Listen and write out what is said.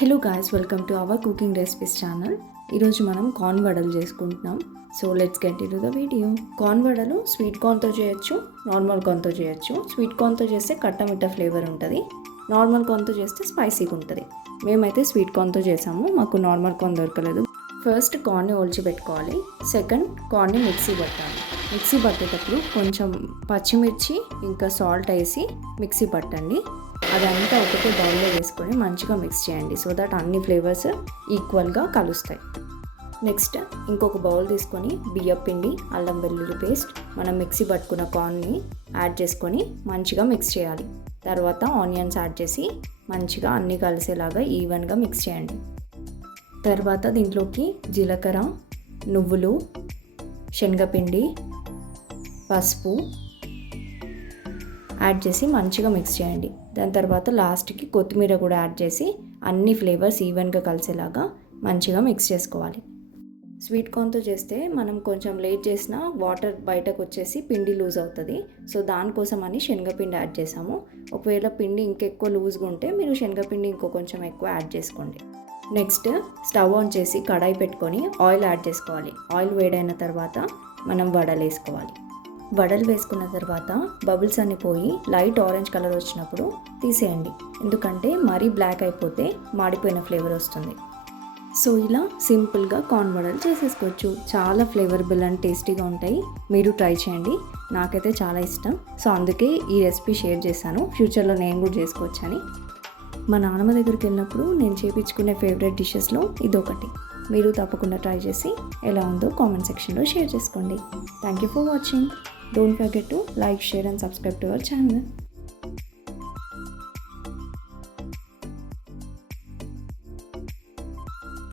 Hello guys, welcome to our cooking recipes channel. ఈరోజు మనం corn వడలు చేసుకుంటున్నాం. So let's get in to the video. Corn వడలు sweet కార్న్తో చేయొచ్చు, నార్మల్ కార్న్తో చేయొచ్చు. స్వీట్ కార్న్తో చేస్తే కట్టమిట్ట ఫ్లేవర్ ఉంటుంది, నార్మల్ కార్న్తో చేస్తే స్పైసీగా ఉంటుంది. మేమైతే స్వీట్ కార్న్తో చేసాము, మాకు నార్మల్ కార్న్ దొరకలేదు. ఫస్ట్ కార్న్ని ఒలిచి పెట్టుకోవాలి. సెకండ్ కార్న్ని మిక్సీ పట్టాలి. మిక్సీ పట్టేటప్పుడు కొంచెం పచ్చిమిర్చి ఇంకా సాల్ట్ వేసి మిక్సీ పట్టండి. అదంతా ఒకటే బౌల్లో వేసుకొని మంచిగా మిక్స్ చేయండి, సో దట్ అన్ని ఫ్లేవర్స్ ఈక్వల్గా కలుస్తాయి. నెక్స్ట్ ఇంకొక బౌల్ తీసుకొని బియ్యం పిండి, అల్లం వెల్లుల్లి పేస్ట్, మనం మిక్సీ పట్టుకున్న కార్న్ని యాడ్ చేసుకొని మంచిగా మిక్స్ చేయాలి. తర్వాత ఆనియన్స్ యాడ్ చేసి మంచిగా అన్నీ కలిసేలాగా ఈవెన్గా మిక్స్ చేయండి. తర్వాత దీంట్లోకి జీలకర్ర, నువ్వులు, శనగపిండి, పసుపు యాడ్ చేసి మంచిగా మిక్స్ చేయండి. దాని తర్వాత లాస్ట్కి కొత్తిమీర కూడా యాడ్ చేసి అన్ని ఫ్లేవర్స్ ఈవెన్గా కలిసేలాగా మంచిగా మిక్స్ చేసుకోవాలి. స్వీట్ కార్న్తో చేస్తే మనం కొంచెం లేట్ చేసినా వాటర్ బయటకు వచ్చేసి పిండి లూజ్ అవుతుంది. సో దానికోసం అని శనగపిండి యాడ్ చేసాము. ఒకవేళ పిండి ఇంకెక్కువ లూజ్గా ఉంటే మీరు శనగపిండి ఇంకో కొంచెం ఎక్కువ యాడ్ చేసుకోండి. నెక్స్ట్ స్టవ్ ఆన్ చేసి కడాయి పెట్టుకొని ఆయిల్ యాడ్ చేసుకోవాలి. ఆయిల్ వేడైన తర్వాత మనం వడలు వేసుకోవాలి. వడలు వేసుకున్న తర్వాత బబుల్స్ అన్ని పోయి లైట్ ఆరెంజ్ కలర్ వచ్చినప్పుడు తీసేయండి, ఎందుకంటే మరీ బ్లాక్ అయిపోతే మాడిపోయిన ఫ్లేవర్ వస్తుంది. సో ఇలా సింపుల్గా కార్న్ వడలు చేసేసుకోవచ్చు. చాలా ఫ్లేవరబుల్ అండ్ టేస్టీగా ఉంటాయి. మీరు ట్రై చేయండి, నాకైతే చాలా ఇష్టం. సో అందుకే ఈ రెసిపీ షేర్ చేశాను, ఫ్యూచర్లో నేను కూడా చేసుకోవచ్చని. మా నాన్నమ్మ దగ్గరికి వెళ్ళినప్పుడు నేను చేయించుకునే ఫేవరెట్ డిషెస్లో ఇదొకటి. మీరు తప్పకుండా ట్రై చేసి ఎలా ఉందో కామెంట్ సెక్షన్లో షేర్ చేసుకోండి. Thank you for watching. Don't forget to like, share and subscribe to our channel.